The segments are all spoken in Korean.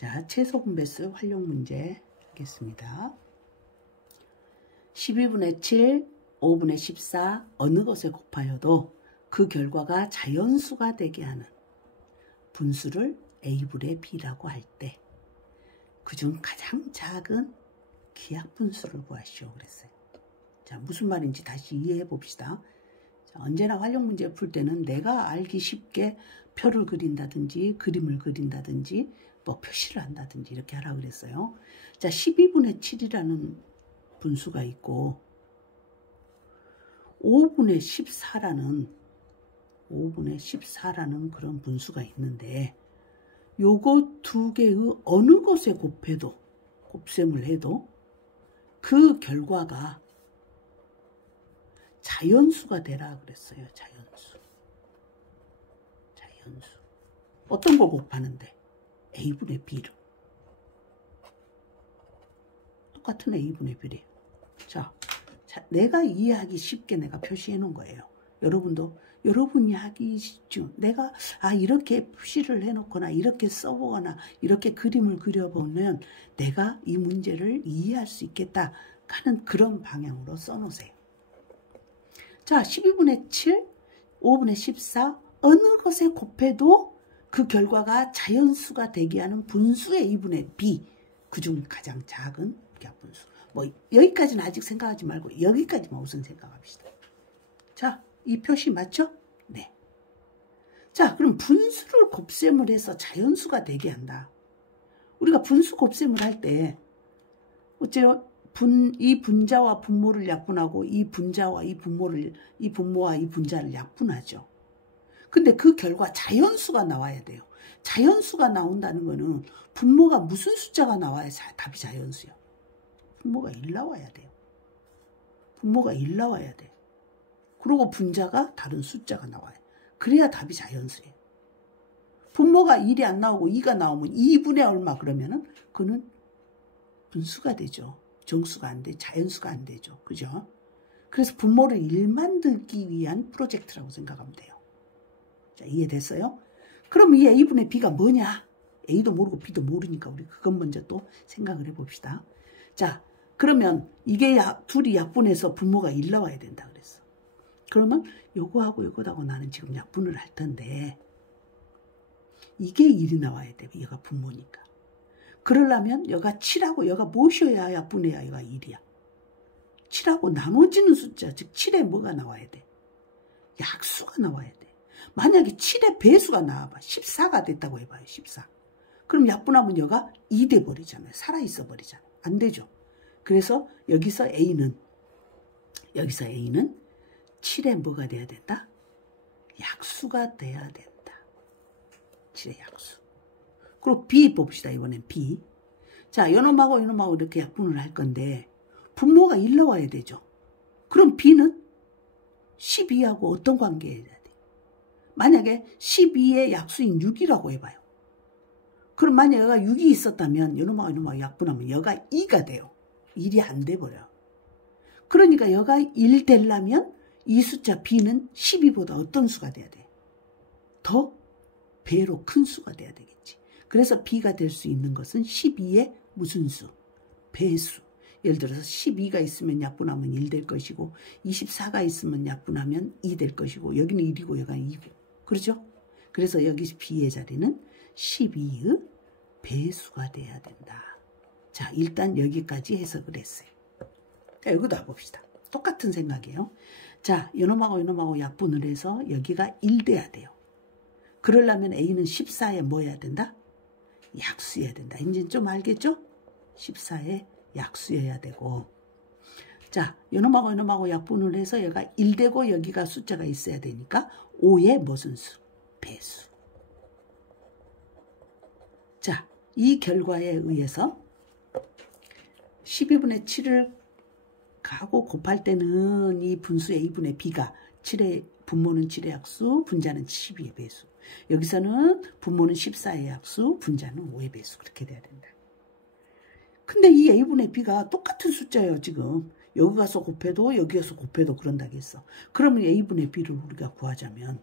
자, 최소 분배수 활용 문제 하겠습니다. 12분의 7, 5분의 14 어느 것에 곱하여도 그 결과가 자연수가 되게 하는 분수를 A분의 B라고 할 때 그중 가장 작은 기하분수를 구하시오 그랬어요. 자, 무슨 말인지 다시 이해해 봅시다. 자, 언제나 활용 문제 풀 때는 내가 알기 쉽게 표를 그린다든지 그림을 그린다든지 뭐 표시를 한다든지 이렇게 하라고 그랬어요. 자, 12분의 7이라는 분수가 있고 5분의 14라는 그런 분수가 있는데 요거 두 개의 어느 것에 곱셈을 해도 그 결과가 자연수가 되라 그랬어요. 자연수. 어떤 걸 곱하는데? A분의 B로. 똑같은 A분의 B래요. 자, 내가 이해하기 쉽게 내가 표시해 놓은 거예요. 여러분이 하기 쉽죠. 내가 이렇게 표시를 해놓거나 이렇게 써보거나 이렇게 그림을 그려보면 내가 이 문제를 이해할 수 있겠다 하는 그런 방향으로 써놓으세요. 자, 12분의 7, 5분의 14 어느 것에 곱해도 그 결과가 자연수가 되게 하는 분수 A분의 B 그중 가장 작은 기하분수. 뭐 여기까지는 아직 생각하지 말고 여기까지만 우선 생각합시다. 자, 이 표시 맞죠? 네. 자, 그럼 분수를 곱셈을 해서 자연수가 되게 한다. 우리가 분수 곱셈을 할 때 어째요? 이 분자와 분모를 약분하고 이 분모와 이 분자를 약분하죠. 근데 그 결과 자연수가 나와야 돼요. 자연수가 나온다는 거는 분모가 무슨 숫자가 나와야 답이 자연수요. 분모가 1 나와야 돼요. 분모가 1 나와야 돼. 그리고 분자가 다른 숫자가 나와요. 그래야 답이 자연수예요. 분모가 1이 안 나오고 2가 나오면 2분의 얼마 그러면은 그는 분수가 되죠. 정수가 안 돼. 자연수가 안 되죠. 그죠? 그래서 분모를 1 만들기 위한 프로젝트라고 생각하면 돼요. 자, 이해됐어요? 그럼 이 A분의 B가 뭐냐? A도 모르고 B도 모르니까 우리 그것 먼저 또 생각을 해봅시다. 자, 그러면 이게 둘이 약분해서 분모가 1 나와야 된다 그랬어. 그러면 요거하고 요거하고 나는 지금 약분을 할 텐데 이게 1이 나와야 돼. 얘가 분모니까. 그러려면 얘가 7하고 얘가 무엇이어야 약분해야 얘가 1이야. 7하고 나머지는 숫자, 즉 7에 뭐가 나와야 돼? 약수가 나와야 돼. 만약에 7의 배수가 나와봐. 14가 됐다고 해봐요. 14. 그럼 약분하면 얘가 2 돼버리잖아요. 살아있어 버리잖아요. 안 되죠. 그래서 여기서 A는 7에 뭐가 돼야 된다? 약수가 돼야 된다. 7의 약수. 그리고 B 봅시다. 이번엔 B. 자, 요놈하고 이렇게 약분을 할 건데 분모가 1 나와야 되죠. 그럼 B는 12하고 어떤 관계해야 돼? 만약에 12의 약수인 6이라고 해봐요. 그럼 만약에 얘가 6이 있었다면 요놈하고 약분하면 얘가 2가 돼요. 1이 안 돼버려. 그러니까 얘가 1 되려면 이 숫자 B는 12보다 어떤 수가 돼야 돼? 더 배로 큰 수가 돼야 되겠지. 그래서 B가 될 수 있는 것은 12의 무슨 수? 배수. 예를 들어서 12가 있으면 약분하면 1 될 것이고 24가 있으면 약분하면 2 될 것이고 여기는 1이고 여기가 2고. 그렇죠? 그래서 여기 B의 자리는 12의 배수가 돼야 된다. 자, 일단 여기까지 해석을 했어요. 자, 여기도 봅시다. 똑같은 생각이에요. 자, 요놈하고 약분을 해서 여기가 1 돼야 돼요. 그러려면 A는 14에 뭐 해야 된다? 약수해야 된다. 이제 좀 알겠죠? 14에 약수해야 되고. 자, 요놈하고 약분을 해서 얘가 1 되고 여기가 숫자가 있어야 되니까 5의 무슨 수? 배수. 자, 이 결과에 의해서 12분의 7을 가고 곱할 때는 이 분수 A분의 B가 분모는 7의 약수, 분자는 12의 배수. 여기서는 분모는 14의 약수, 분자는 5의 배수. 그렇게 돼야 된다. 근데 이 A분의 B가 똑같은 숫자예요, 지금. 여기 가서 곱해도 여기 가서 곱해도 그런다고 했어. 그러면 A분의 B를 우리가 구하자면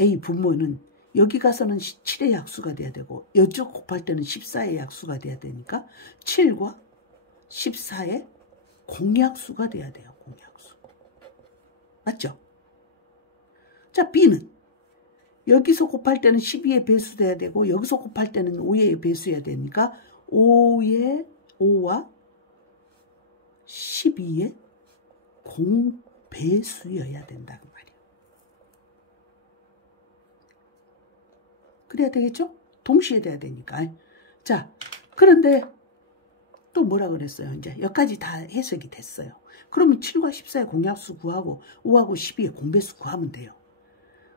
A 분모는 여기 가서는 7의 약수가 돼야 되고 이쪽 곱할 때는 14의 약수가 돼야 되니까 7과 14의 공약수가 돼야 돼요. 공약수. 맞죠? 자, B는 여기서 곱할 때는 12의 배수 돼야 되고 여기서 곱할 때는 5의 배수여야 되니까 5와 12의 공배수여야 된다는 말이에요. 그래야 되겠죠? 동시에 돼야 되니까. 자, 그런데 또 뭐라 그랬어요? 이제 여기까지 다 해석이 됐어요. 그러면 7과 14의 공약수 구하고 5하고 12의 공배수 구하면 돼요.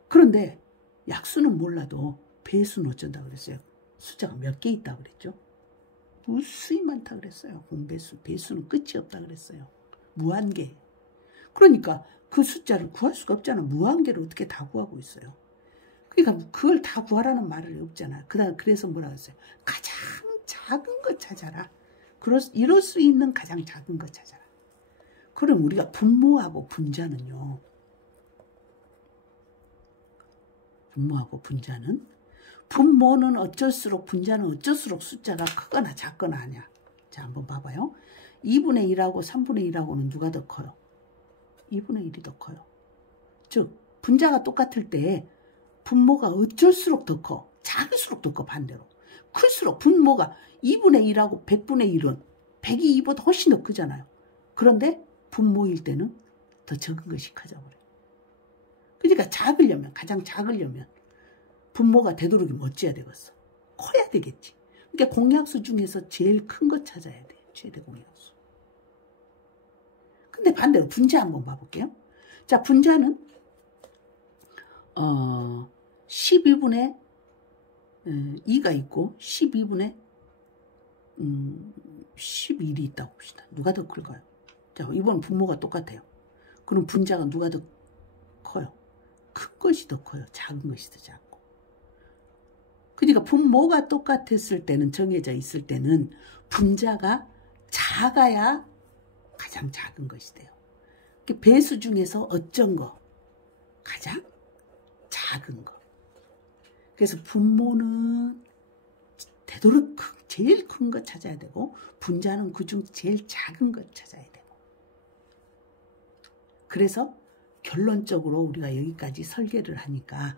그런데 약수는 몰라도 배수는 어쩐다 그랬어요? 숫자가 몇 개 있다 그랬죠? 무수히 많다 그랬어요. 공배수, 배수는 끝이 없다 그랬어요. 무한개. 그러니까 그 숫자를 구할 수가 없잖아. 무한개를 어떻게 다 구하고 있어요. 그러니까 그걸 다 구하라는 말이 없잖아. 그래서 뭐라 그랬어요? 가장 작은 거 찾아라. 이럴 수 있는 가장 작은 거 찾아라. 그럼 우리가 분모하고 분자는요. 분모하고 분자는 분모는 어쩔수록 분자는 어쩔수록 숫자가 크거나 작거나 하냐. 자, 한번 봐봐요. 2분의 1하고 3분의 1하고는 누가 더 커요? 2분의 1이 더 커요. 즉 분자가 똑같을 때 분모가 어쩔수록 더 커. 작을수록 더 커. 반대로. 클수록 분모가 2분의 1하고 100분의 1은 100이 2보다 훨씬 더 크잖아요. 그런데 분모일 때는 더 적은 것이 커져버려요. 그러니까 작으려면, 가장 작으려면 분모가 되도록이면 어찌해야 되겠어? 커야 되겠지. 그러니까 공약수 중에서 제일 큰 거 찾아야 돼. 최대 공약수. 근데 반대로 분자 한번 봐볼게요. 자, 분자는 12분의 2가 있고 12분의 11이 있다고 봅시다. 누가 더 클까요? 자, 이번 분모가 똑같아요. 그럼 분자가 누가 더 커요? 큰 것이 더 커요. 작은 것이 더 작고. 그러니까 분모가 똑같았을 때는, 정해져 있을 때는 분자가 작아야 가장 작은 것이 돼요. 배수 중에서 어쩐 거? 가장 작은 거. 그래서 분모는 되도록 제일 큰 거 찾아야 되고 분자는 그중 제일 작은 거 찾아야 되고. 그래서 결론적으로 우리가 여기까지 설계를 하니까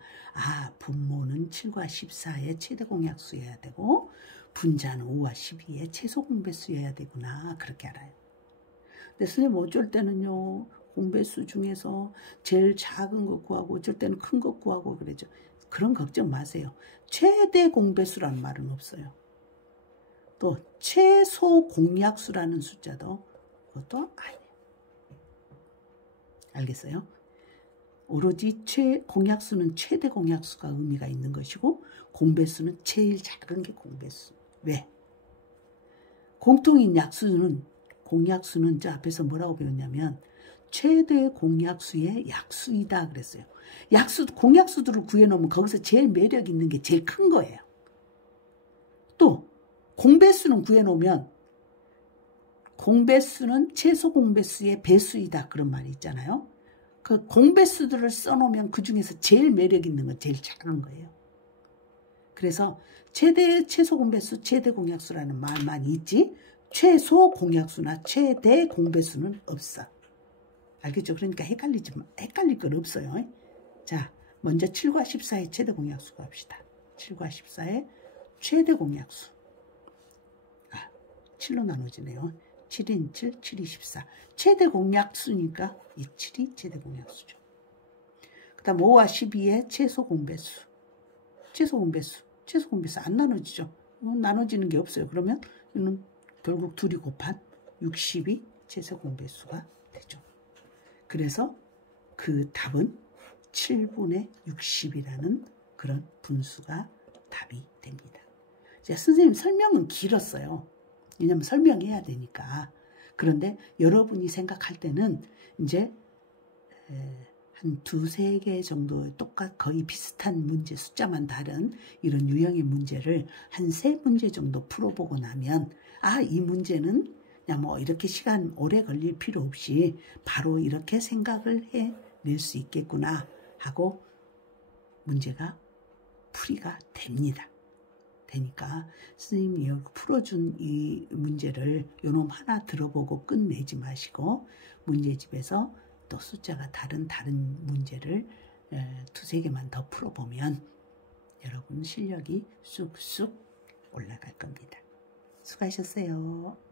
분모는 7과 14의 최대 공약수여야 되고 분자는 5와 12의 최소 공배수여야 되구나. 그렇게 알아요. 근데 선생님 어쩔 때는요. 공배수 중에서 제일 작은 것 구하고 어쩔 때는 큰 것 구하고 그러죠. 그런 걱정 마세요. 최대 공배수라는 말은 없어요. 또 최소 공약수라는 숫자도 그것도 아니에요. 알겠어요? 오로지 공약수는 최대 공약수가 의미가 있는 것이고 공배수는 제일 작은 게 공배수. 왜? 공통인 약수는 공약수는 저 앞에서 뭐라고 배웠냐면 최대 공약수의 약수이다 그랬어요. 공약수들을 구해놓으면 거기서 제일 매력 있는 게 제일 큰 거예요. 또 공배수는 구해놓으면 공배수는 최소 공배수의 배수이다 그런 말이 있잖아요. 그 공배수들을 써놓으면 그 중에서 제일 매력 있는 건 제일 작은 거예요. 그래서 최소 공배수, 최대 공약수라는 말만 있지 최소 공약수나 최대 공배수는 없어. 알겠죠? 그러니까 헷갈릴 건 없어요. 자, 먼저 7과 14의 최대 공약수가 합시다. 7과 14의 최대 공약수. 7로 나눠지네요. 7인 7, 7이 14. 최대 공약수니까 이 7이 최대 공약수죠. 그 다음 5와 12의 최소 공배수. 최소 공배수 안 나눠지죠. 나눠지는 게 없어요. 그러면 이는 결국 둘이 곱한 60이 최소 공배수가 되죠. 그래서 그 답은 7분의 60이라는 그런 분수가 답이 됩니다. 자, 선생님 설명은 길었어요. 왜냐면 설명해야 되니까. 그런데 여러분이 생각할 때는 이제 한 2-3개 정도 거의 비슷한 문제, 숫자만 다른 이런 유형의 문제를 한 3문제 정도 풀어보고 나면 이 문제는 그냥 뭐 이렇게 시간 오래 걸릴 필요 없이 바로 이렇게 생각을 해낼 수 있겠구나 하고 문제가 풀이가 됩니다. 되니까 선생님이 풀어준 이 문제를 요놈 하나 들어보고 끝내지 마시고 문제집에서 또 숫자가 다른 문제를 두세 개만 더 풀어보면 여러분 실력이 쑥쑥 올라갈 겁니다. 수고하셨어요.